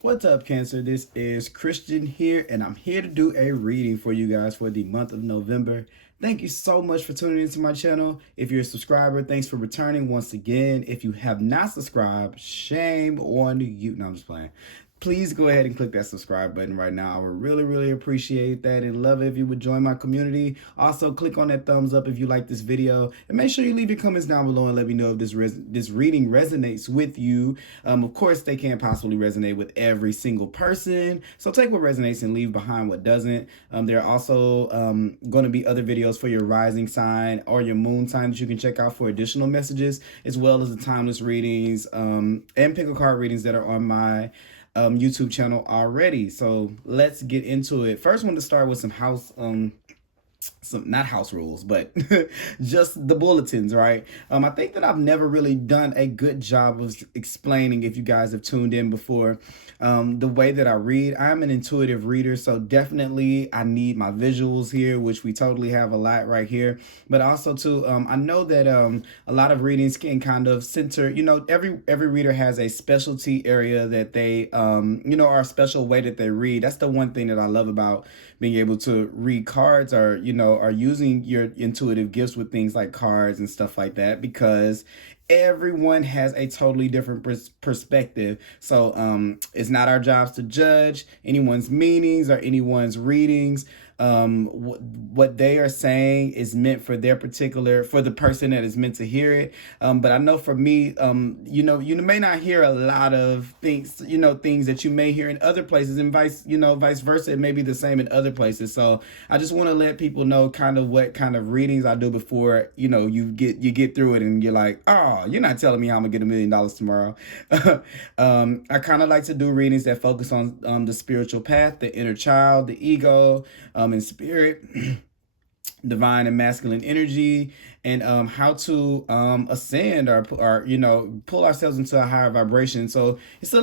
What's up, Cancer? This is Christian here, and I'm here to do a reading for you guys for the month of November. Thank you so much for tuning into my channel. If you're a subscriber, thanks for returning once again. If you have not subscribed, shame on you. No, I'm just playing. Please go ahead and click that subscribe button right now. I would really appreciate that and love it if you would join my community. Also, click on that thumbs up if you like this video, and make sure you leave your comments down below and let me know if this reading resonates with you. Of course, they can't possibly resonate with every single person, so take what resonates and leave behind what doesn't. There are also going to be other videos for your rising sign or your moon sign that you can check out for additional messages, as well as the timeless readings and pick a card readings that are on my YouTube channel already. So let's get into it. First, I want to start with some not house rules, but just the bulletins, right? I think that I've never really done a good job of explaining, if you guys have tuned in before, the way that I read. I'm an intuitive reader, so definitely I need my visuals here, which we totally have a lot right here. But also too, I know that a lot of readings can kind of center, every reader has a specialty area that they, are a special way that they read. That's the one thing that I love about being able to read cards, or are using your intuitive gifts with things like cards and stuff like that, because everyone has a totally different perspective. So it's not our jobs to judge anyone's meanings or anyone's readings. What they are saying is meant for their particular, for the person that is meant to hear it. But I know for me, you may not hear a lot of things, things that you may hear in other places, and vice versa. It may be the same in other places. So I just want to let people know kind of what kind of readings I do before, you get through it and you're like, oh, you're not telling me how I'm gonna get $1 million tomorrow. I kind of like to do readings that focus on the spiritual path, the inner child, the ego, and spirit, divine and masculine energy, and how to ascend or pull ourselves into a higher vibration. So it's a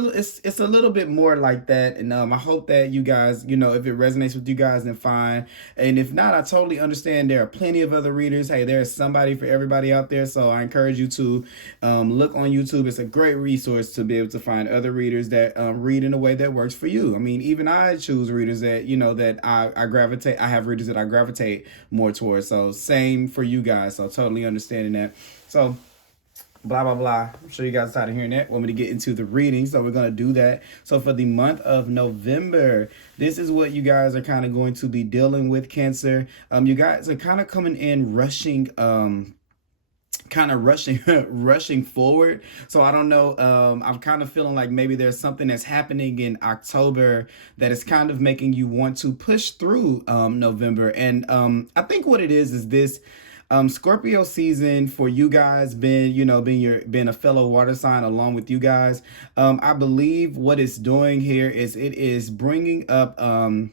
little bit more like that, and I hope that you guys, if it resonates with you guys, then fine, and if not, I totally understand. There are plenty of other readers. Hey, there's somebody for everybody out there, so I encourage you to look on YouTube. It's a great resource to be able to find other readers that read in a way that works for you. I mean, even I choose readers that that I gravitate. I have readers that I gravitate more towards. So same for you guys. So totally understanding that. So blah blah blah. I'm sure you guys are tired of hearing that. Want me to get into the reading, so we're gonna do that. So for the month of November, this is what you guys are kind of going to be dealing with, Cancer. You guys are kind of coming in rushing, rushing forward. So I don't know, I'm kind of feeling like maybe there's something that's happening in October that is kind of making you want to push through November. And I think what it is this Scorpio season for you guys, being a fellow water sign along with you guys. I believe what it's doing here is it is bringing up a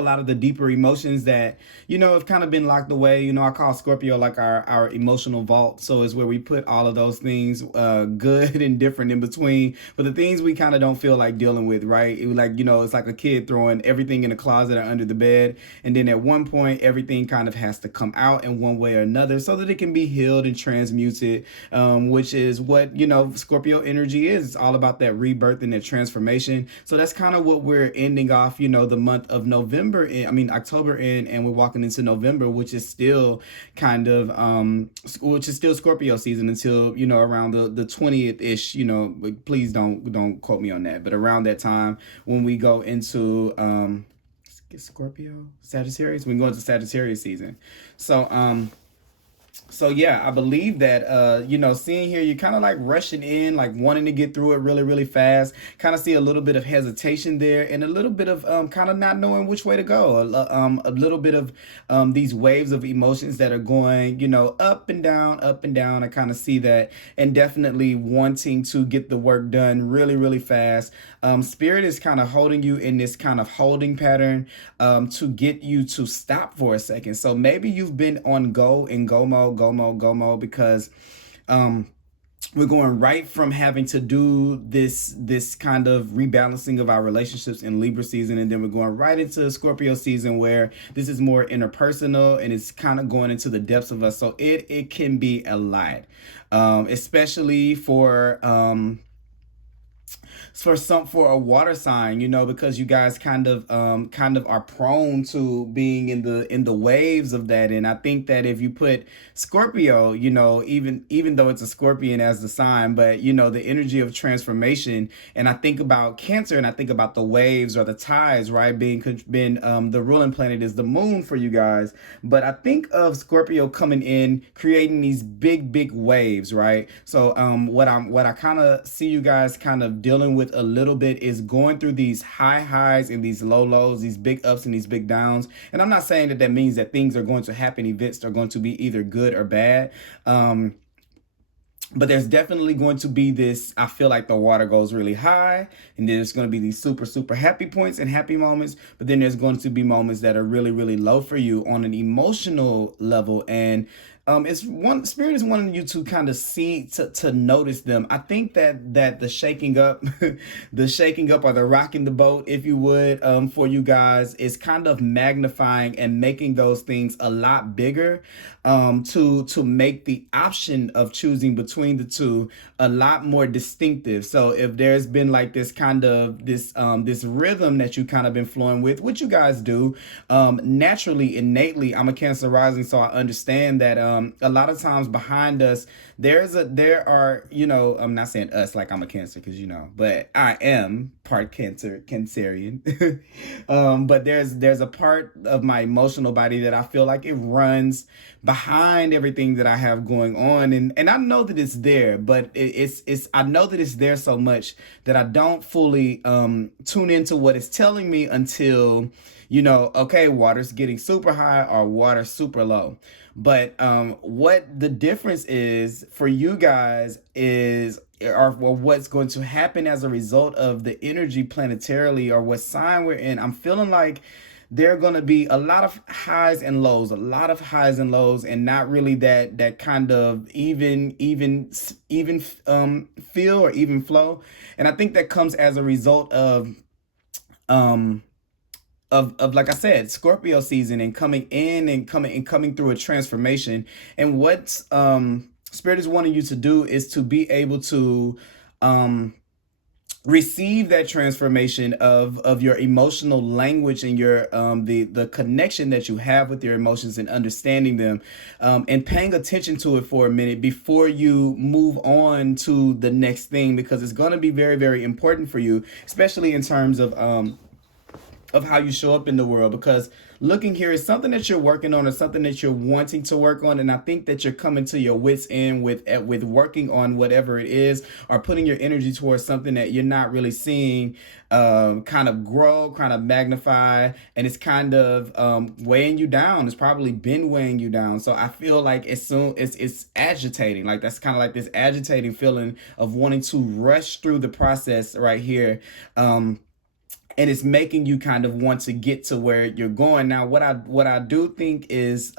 lot of the deeper emotions that have kind of been locked away. I call Scorpio like our emotional vault. So it's where we put all of those things, good and different in between, but the things we kind of don't feel like dealing with, right? It's like a kid throwing everything in the closet or under the bed, and then at one point everything kind of has to come out in one way or another so that it can be healed and transmuted, which is what Scorpio energy is. It's all about that rebirth and that transformation. So that's kind of what we're ending off the month of October in, and we're walking into November, which is still kind of which is still Scorpio season until around the 20th ish. Please don't quote me on that, but around that time when we go into Scorpio, Sagittarius, we go into Sagittarius season. So yeah, I believe that seeing here, you're kind of like rushing in, like wanting to get through it really fast. Kind of see a little bit of hesitation there, and a little bit of kind of not knowing which way to go. A little bit of these waves of emotions that are going up and down, up and down. I kind of see that, and definitely wanting to get the work done really fast. Spirit is kind of holding you in this kind of holding pattern to get you to stop for a second. So maybe you've been on go mode, because we're going right from having to do this kind of rebalancing of our relationships in Libra season, and then we're going right into Scorpio season, where this is more interpersonal and it's kind of going into the depths of us. So it can be a lot, especially for for a water sign, you know, because you guys kind of are prone to being in the waves of that. And I think that if you put Scorpio, you know, even though it's a Scorpion as the sign, but you know, the energy of transformation, and I think about Cancer, and I think about the waves or the tides, right? Being the ruling planet is the moon for you guys, but I think of Scorpio coming in, creating these big waves, right? So what I kind of see you guys kind of dealing with a little bit is going through these high highs and these low lows, these big ups and these big downs. And I'm not saying that that means that things are going to happen, events are going to be either good or bad. But there's definitely going to be this, I feel like the water goes really high, and there's going to be these super happy points and happy moments, but then there's going to be moments that are really low for you on an emotional level. And it's one spirit is wanting you to kind of see, to notice them. I think that the shaking up, the shaking up or the rocking the boat, if you would, for you guys, is kind of magnifying and making those things a lot bigger, to make the option of choosing between the two a lot more distinctive. So if there's been like this kind of this rhythm that you kind of been flowing with, which you guys do, naturally, innately, I'm a Cancer rising, so I understand that a lot of times behind us there are, you know, I'm not saying us like I'm a Cancer, because you know, but I am part Cancerian. But there's a part of my emotional body that I feel like it runs behind everything that I have going on, and I know that it's there, but it's I know that it's there so much that I don't fully tune into what it's telling me until, you know, okay, water's getting super high or water's super low. But what the difference is for you guys is, or what's going to happen as a result of the energy planetarily, or what sign we're in, I'm feeling like there are going to be a lot of highs and lows, and not really that kind of even feel or even flow. And I think that comes as a result of like I said, Scorpio season, and coming in and coming through a transformation. And what Spirit is wanting you to do is to be able to receive that transformation of your emotional language, and your the connection that you have with your emotions, and understanding them, and paying attention to it for a minute before you move on to the next thing, because it's going to be very important for you, especially in terms of how you show up in the world. Because looking here is something that you're working on, or something that you're wanting to work on, and I think that you're coming to your wits end with working on whatever it is, or putting your energy towards something that you're not really seeing kind of grow, kind of magnify, and it's kind of weighing you down. It's probably been weighing you down. So I feel like it's agitating. Like that's kind of like this agitating feeling of wanting to rush through the process right here. And it's making you kind of want to get to where you're going. Now, what I do think is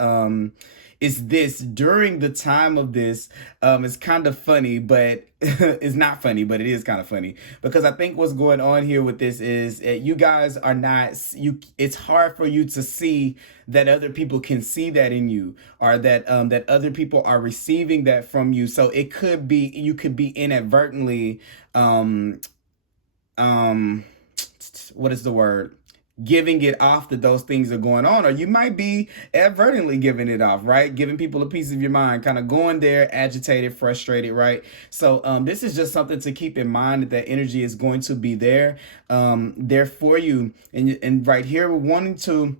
this during the time of this, it's kind of funny, but it's not funny, but it is kind of funny, because I think what's going on here with this is you guys are not, it's hard for you to see that other people can see that in you, or that that other people are receiving that from you. So it could be, you could be inadvertently what is the word? Giving it off that those things are going on, or you might be advertently giving it off, right? Giving people a piece of your mind, kind of going there, agitated, frustrated, right? So this is just something to keep in mind, that energy is going to be there for you. And right here, we're wanting to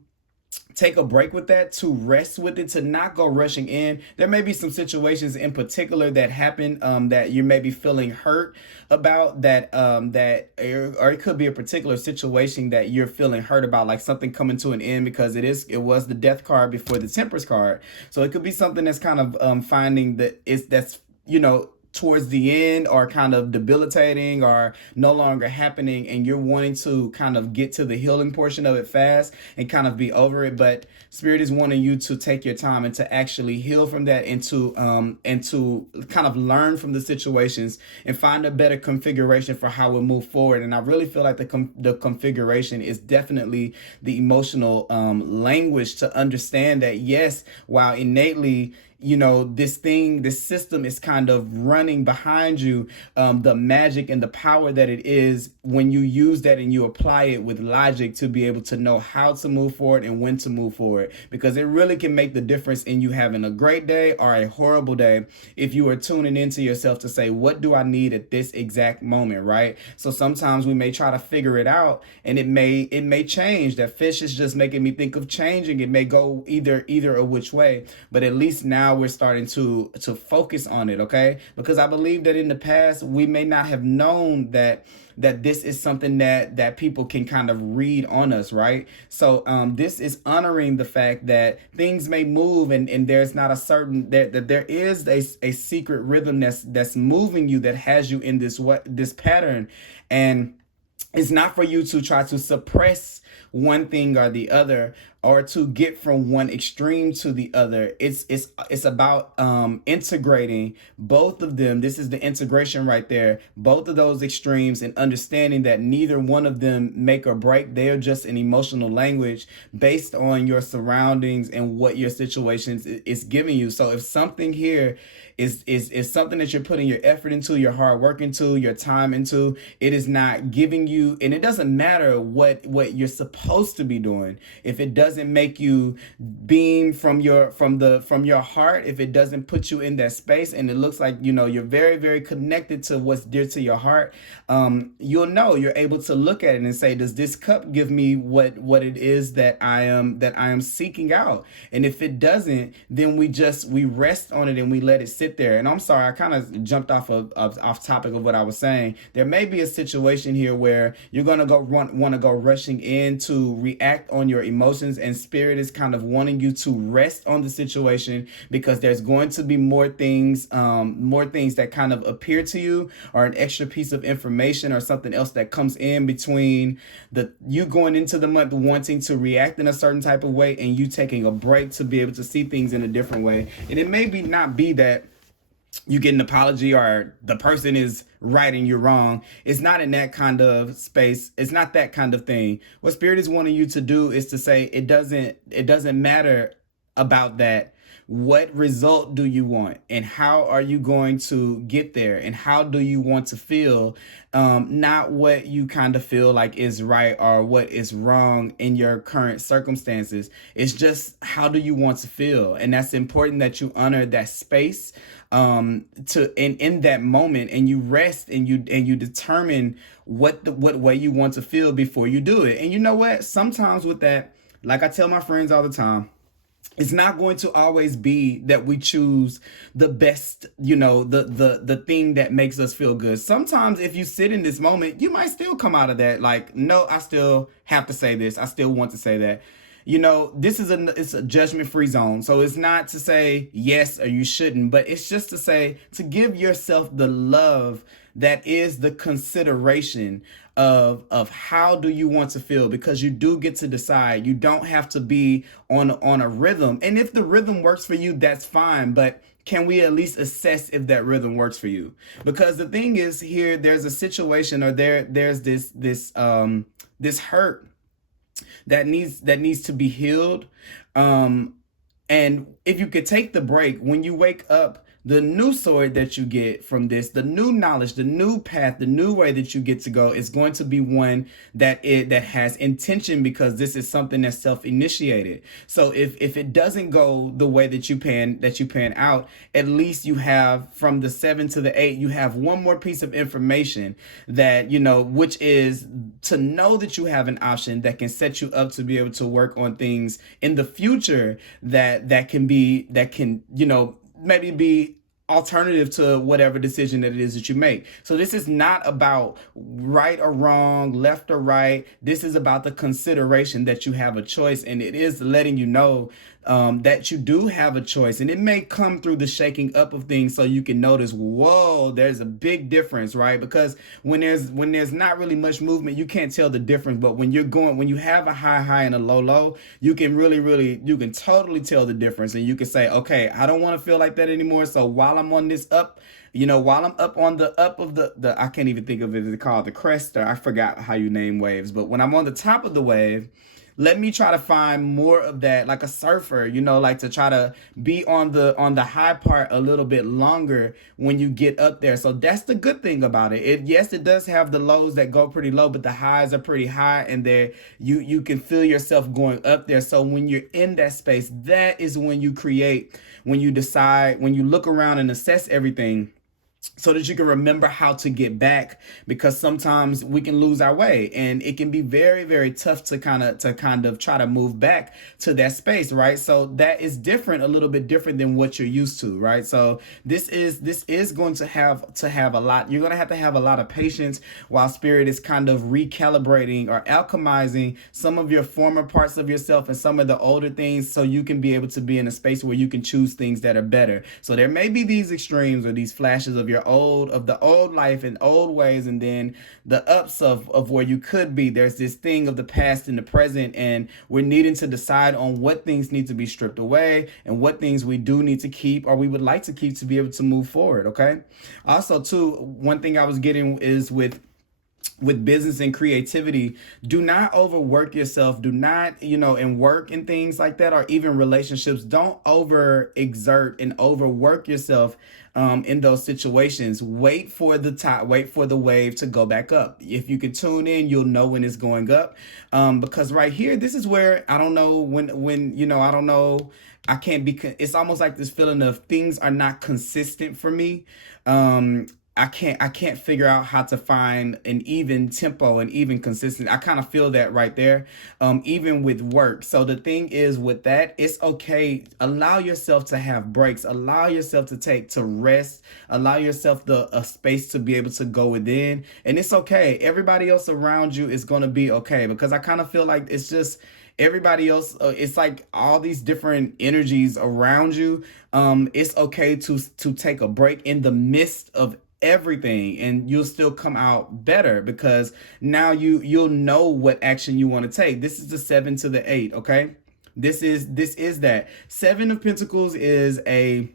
take a break with that, to rest with it, to not go rushing in. There may be some situations in particular that happen that you may be feeling hurt about, that or it could be a particular situation that you're feeling hurt about, like something coming to an end, because it was the Death card before the Temperance card. So it could be something that's kind of finding that that's, you know, towards the end, or kind of debilitating, or no longer happening, and you're wanting to kind of get to the healing portion of it fast and kind of be over it. But Spirit is wanting you to take your time and to actually heal from that, and to kind of learn from the situations and find a better configuration for how we'll move forward. And I really feel like the configuration is definitely the emotional language, to understand that, yes, while innately this system is kind of running behind you, the magic and the power that it is when you use that and you apply it with logic to be able to know how to move forward and when to move forward, because it really can make the difference in you having a great day or a horrible day if you are tuning into yourself to say, what do I need at this exact moment, right? So sometimes we may try to figure it out, and it may change. That fish is just making me think of changing. It may go either a which way, but at least now we're starting to focus on it, okay? Because I believe that in the past we may not have known that this is something that people can kind of read on us, right? So this is honoring the fact that things may move, and there's not a certain that there is a secret rhythm that's moving you, that has you in this pattern, and it's not for you to try to suppress one thing or the other, or to get from one extreme to the other. It's about integrating both of them. This is the integration right there. Both of those extremes, and understanding that neither one of them make or break. They are just an emotional language based on your surroundings and what your situations is giving you. So if something here is something that you're putting your effort into, your hard work into, your time into, it is not giving you, and it doesn't matter what you're supposed to be doing. If it doesn't make you beam from your heart, if it doesn't put you in that space, and it looks like you're very, very connected to what's dear to your heart, you'll know, you're able to look at it and say, does this cup give me what it is that I am seeking out? And if it doesn't, then we rest on it and we let it sit there. And I'm sorry, I kind of jumped off topic of what I was saying. There may be a situation here where you're gonna want to go rushing in to react on your emotions, and spirit is kind of wanting you to rest on the situation, because there's going to be more things that kind of appear to you, or an extra piece of information or something else that comes in between you going into the month wanting to react in a certain type of way, and you taking a break to be able to see things in a different way. And it may not be that you get an apology or the person is right and you're wrong. It's not in that kind of space. It's not that kind of thing. What spirit is wanting you to do is to say, it doesn't matter about that. What result do you want, and how are you going to get there, and how do you want to feel? Not what you kind of feel like is right or what is wrong in your current circumstances. It's just, how do you want to feel? And that's important, that you honor that space in that moment, and you rest, and you determine what way you want to feel before you do it. And you know what? Sometimes with that, like I tell my friends all the time, it's not going to always be that we choose the best, the thing that makes us feel good. Sometimes if you sit in this moment, you might still come out of that like, no, I still have to say this. I still want to say that. It's a judgment-free zone. So it's not to say yes or you shouldn't, but it's just to say, to give yourself the love that is the consideration of how do you want to feel, because you do get to decide. You don't have to be on a rhythm. And if the rhythm works for you, that's fine. But can we at least assess if that rhythm works for you? Because the thing is, here, there's a situation, or there's this hurt that needs to be healed. And if you could take the break, when you wake up, the new sword that you get from this, the new knowledge, the new path, the new way that you get to go is going to be one that has intention, because this is something that's self-initiated. So if it doesn't go the way that you pan out, at least you have, from the 7 to the 8, you have one more piece of information that, which is to know that you have an option that can set you up to be able to work on things in the future that can maybe be alternative to whatever decision that it is that you make. So this is not about right or wrong, left or right. This is about the consideration that you have a choice, and it is letting you know that you do have a choice. And it may come through the shaking up of things, so you can notice, whoa, there's a big difference, right? Because when there's not really much movement, you can't tell the difference. But when you have a high and a low, you can you can totally tell the difference. And you can say, okay, I don't want to feel like that anymore. So while I'm on this up, while I'm up on the up of the I can't even think of it, it's called the crest, or I forgot how you name waves. But when I'm on the top of the wave, let me try to find more of that, like a surfer, like to try to be on the high part a little bit longer when you get up there. So that's the good thing about it. Yes, it does have the lows that go pretty low, but the highs are pretty high, and there you can feel yourself going up there. So when you're in that space, that is when you create, when you decide, when you look around and assess everything, so that you can remember how to get back, because sometimes we can lose our way, and it can be very, very tough to kind of try to move back to that space, right? So that is different, a little bit different than what you're used to, right? So this is going to have a lot. You're going to have a lot of patience while spirit is kind of recalibrating or alchemizing some of your former parts of yourself and some of the older things, so you can be able to be in a space where you can choose things that are better. So there may be these extremes or these flashes of the old life and old ways, and then the ups of where you could be. There's this thing of the past and the present, and we're needing to decide on what things need to be stripped away and what things we do need to keep, or we would like to keep, to be able to move forward. Okay. Also, too, one thing I was getting is with business and creativity, do not overwork yourself. Do not, in work and things like that, or even relationships, don't overexert and overwork yourself in those situations. Wait for the wave to go back up. If you can tune in, you'll know when it's going up. Because right here, this is where I don't know when, I don't know. I can't be, it's almost like this feeling of things are not consistent for me. I can't figure out how to find an even tempo and even consistent. I kind of feel that right there, even with work. So the thing is with that, it's okay. Allow yourself to have breaks. Allow yourself to rest. Allow yourself a space to be able to go within. And it's okay. Everybody else around you is going to be okay, because I kind of feel like it's just everybody else. It's like all these different energies around you. It's okay to take a break in the midst of everything, and you'll still come out better, because now you'll know what action you want to take. This is the 7 to the 8. Okay, this is that 7 of Pentacles is a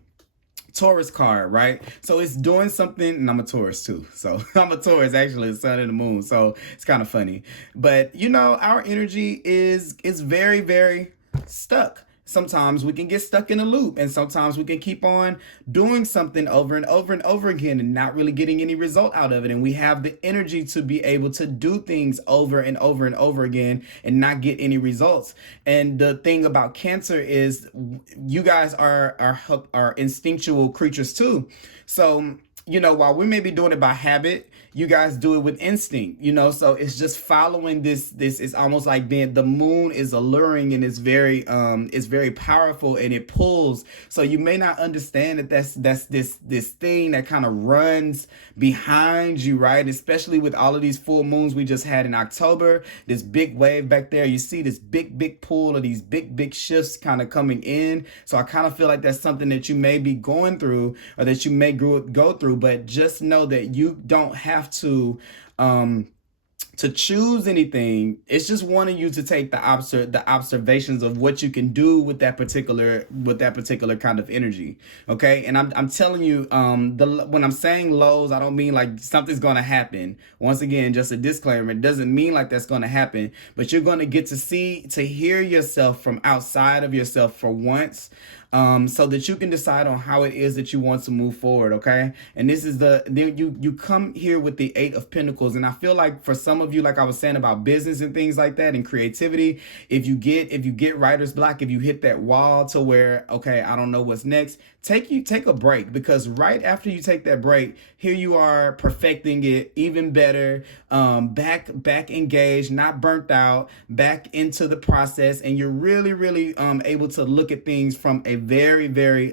Taurus card, right? So it's doing something, and I'm a Taurus too. So I'm a Taurus, actually, the sun and the moon. So it's kind of funny, but our energy is very, very stuck. Sometimes we can get stuck in a loop, and sometimes we can keep on doing something over and over and over again and not really getting any result out of it. And we have the energy to be able to do things over and over and over again and not get any results. And the thing about Cancer is you guys are instinctual creatures too. So, while we may be doing it by habit, you guys do it with instinct, so it's just following this. This is almost like the moon is alluring, and it's very powerful, and it pulls. So you may not understand that's this thing that kind of runs behind you, right? Especially with all of these full moons we just had in October, this big wave back there. You see this big pull of these big shifts kind of coming in. So I kind of feel like that's something that you may be going through, or that you may go through, but just know that you don't have to choose anything. It's just wanting you to take the observations of what you can do with that particular kind of energy. Okay, and I'm telling you, when I'm saying lows, I don't mean like something's gonna happen. Once again, just a disclaimer, it doesn't mean like that's gonna happen, but you're gonna get to hear yourself from outside of yourself for once. So that you can decide on how it is that you want to move forward, okay? And this is you come here with the 8 of Pentacles, and I feel like for some of you, like I was saying about business and things like that and creativity, if you get writer's block, if you hit that wall to where, okay, I don't know what's next, take a break, because right after you take that break, here you are perfecting it even better, back engaged, not burnt out, back into the process, and you're really able to look at things from a very, very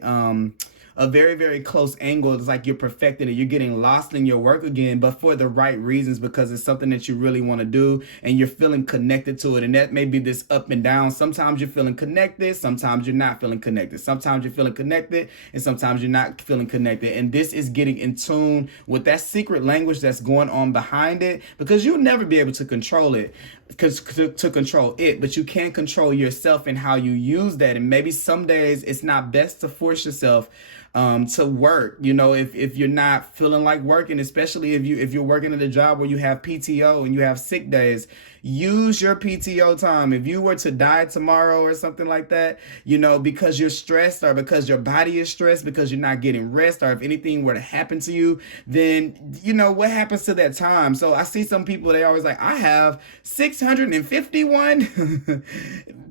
close angle. It's like you're perfecting it. You're getting lost in your work again, but for the right reasons, because it's something that you really want to do, and you're feeling connected to it. And that may be this up and down. Sometimes you're feeling connected, sometimes you're not feeling connected. Sometimes you're feeling connected, and sometimes you're not feeling connected. And this is getting in tune with that secret language that's going on behind it, because you'll never be able to control it. To control it, but you can control yourself and how you use that. And maybe some days it's not best to force yourself to work. You know, if you're not feeling like working, especially if you're working at a job where you have PTO and you have sick days, use your PTO time. If you were to die tomorrow or something like that, you know, because you're stressed or because your body is stressed, because you're not getting rest, or if anything were to happen to you, then, you know, what happens to that time? So I see some people, they always like, I have 651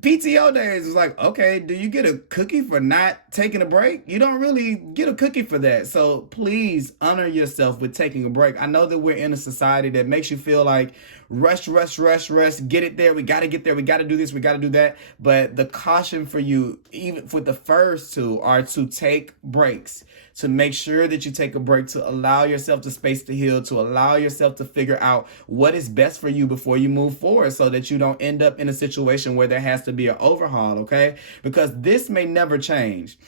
PTO days. It's like, okay, do you get a cookie for not taking a break? You don't really get a cookie for that. So please honor yourself with taking a break. I know that we're in a society that makes you feel like rush, get it there. We got to get there. We got to do this. We got to do that. But the caution for you, even for the first two, are to take breaks, to make sure that you take a break, to allow yourself the space to heal, to allow yourself to figure out what is best for you before you move forward, so that you don't end up in a situation where there has to be an overhaul, okay? Because this may never change.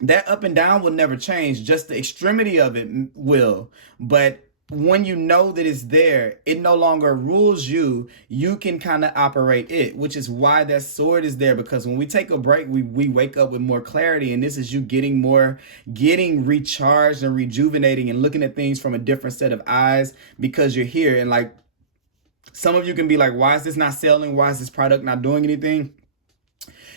That up and down will never change. Just the extremity of it will. But when you know that it's there, it no longer rules you. You can kind of operate it, which is why that sword is there. Because when we take a break, we wake up with more clarity. And this is you getting recharged and rejuvenating and looking at things from a different set of eyes, because you're here. And like, some of you can be like, why is this not selling? Why is this product not doing anything?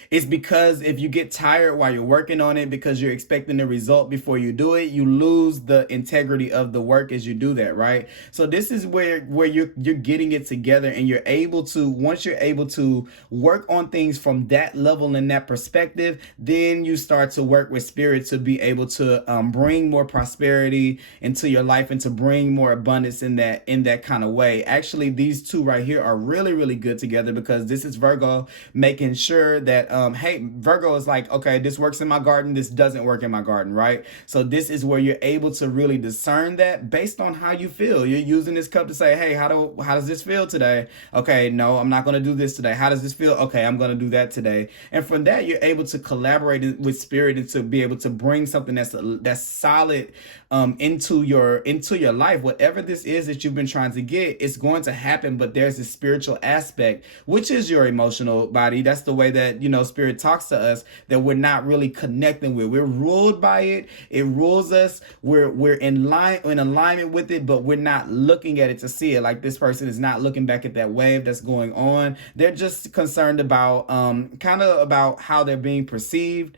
It's because if you get tired while you're working on it because you're expecting the result before you do it, you lose the integrity of the work as you do that, right? So this is where you're getting it together, and you're able to, once you're able to work on things from that level and that perspective, then you start to work with spirit to be able to bring more prosperity into your life and to bring more abundance in that kind of way. Actually, these two right here are really, really good together, because this is Virgo making sure that hey, Virgo is like, okay, this works in my garden, this doesn't work in my garden, right? So this is where you're able to really discern that based on how you feel. You're using this cup to say, hey, how does this feel today? Okay, no, I'm not going to do this today. How does this feel? Okay, I'm going to do that today. And from that, you're able to collaborate with spirit and to be able to bring something that's solid into your life. Whatever this is that you've been trying to get, it's going to happen. But there's this spiritual aspect, which is your emotional body. That's the way that, you know, spirit talks to us, that we're not really connecting with. We're ruled by it. It rules us. We're in alignment with it, but we're not looking at it to see it. Like, this person is not looking back at that wave that's going on. They're just concerned about kind of about how they're being perceived.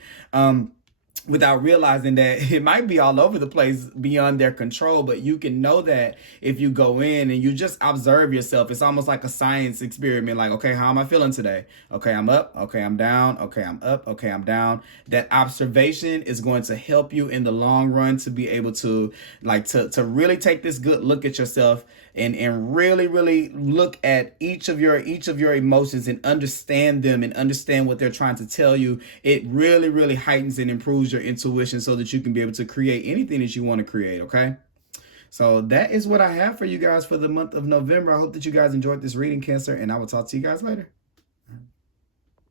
Without realizing that it might be all over the place beyond their control. But you can know that if you go in and you just observe yourself. It's almost like a science experiment. Like, okay, how am I feeling today? Okay, I'm up. Okay, I'm down. Okay, I'm up. Okay, I'm down. That observation is going to help you in the long run to be able to, like, to really take this good look at yourself and really, really look at each of your emotions and understand them and understand what they're trying to tell you. It really, really heightens and improves your intuition so that you can be able to create anything that you want to create, okay? So that is what I have for you guys for the month of November. I hope that you guys enjoyed this reading, Cancer, and I will talk to you guys later.